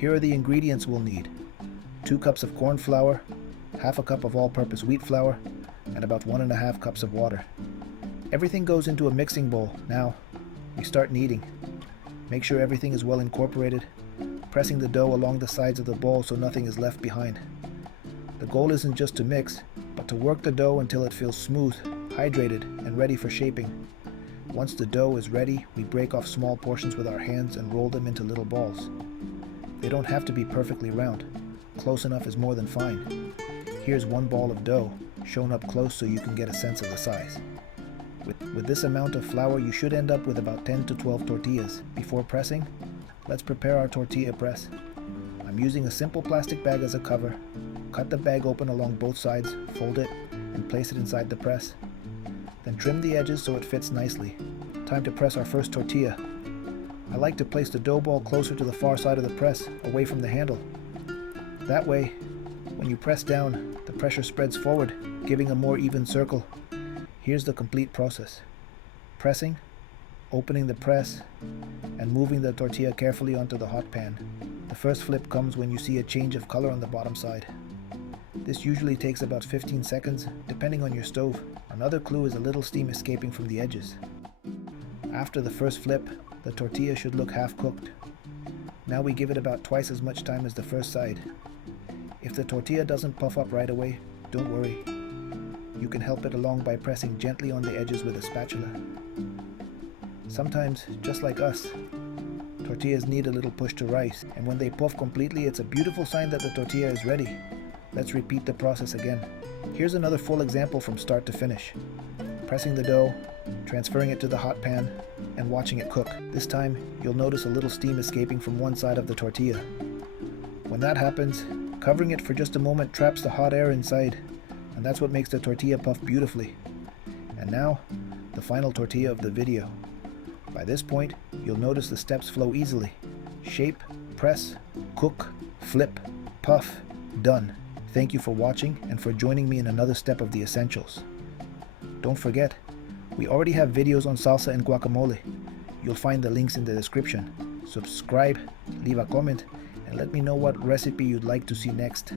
Here are the ingredients we'll need. 2 cups of corn flour, half a cup of all-purpose wheat flour, and about 1.5 cups of water. Everything goes into a mixing bowl. Now, we start kneading. Make sure everything is well incorporated, pressing the dough along the sides of the bowl so nothing is left behind. The goal isn't just to mix, but to work the dough until it feels smooth, hydrated, and ready for shaping. Once the dough is ready, we break off small portions with our hands and roll them into little balls. They don't have to be perfectly round. Close enough is more than fine. Here's one ball of dough, shown up close so you can get a sense of the size. With this amount of flour, you should end up with about 10 to 12 tortillas. Before pressing, let's prepare our tortilla press. I'm using a simple plastic bag as a cover. Cut the bag open along both sides, fold it, and place it inside the press. Then trim the edges so it fits nicely. Time to press our first tortilla. I like to place the dough ball closer to the far side of the press, away from the handle. That way, when you press down, the pressure spreads forward, giving a more even circle. Here's the complete process. Pressing, opening the press, and moving the tortilla carefully onto the hot pan. The first flip comes when you see a change of color on the bottom side. This usually takes about 15 seconds, depending on your stove. Another clue is a little steam escaping from the edges. After the first flip, the tortilla should look half cooked. Now we give it about twice as much time as the first side. If the tortilla doesn't puff up right away, don't worry. You can help it along by pressing gently on the edges with a spatula. Sometimes, just like us, tortillas need a little push to rise, and when they puff completely, it's a beautiful sign that the tortilla is ready. Let's repeat the process again. Here's another full example from start to finish. Pressing the dough, transferring it to the hot pan, and watching it cook. This time, you'll notice a little steam escaping from one side of the tortilla. When that happens, covering it for just a moment traps the hot air inside, and that's what makes the tortilla puff beautifully. And now, the final tortilla of the video. By this point, you'll notice the steps flow easily. Shape, press, cook, flip, puff, done. Thank you for watching and for joining me in another step of the essentials. Don't forget, we already have videos on salsa and guacamole. You'll find the links in the description. Subscribe, leave a comment, and let me know what recipe you'd like to see next.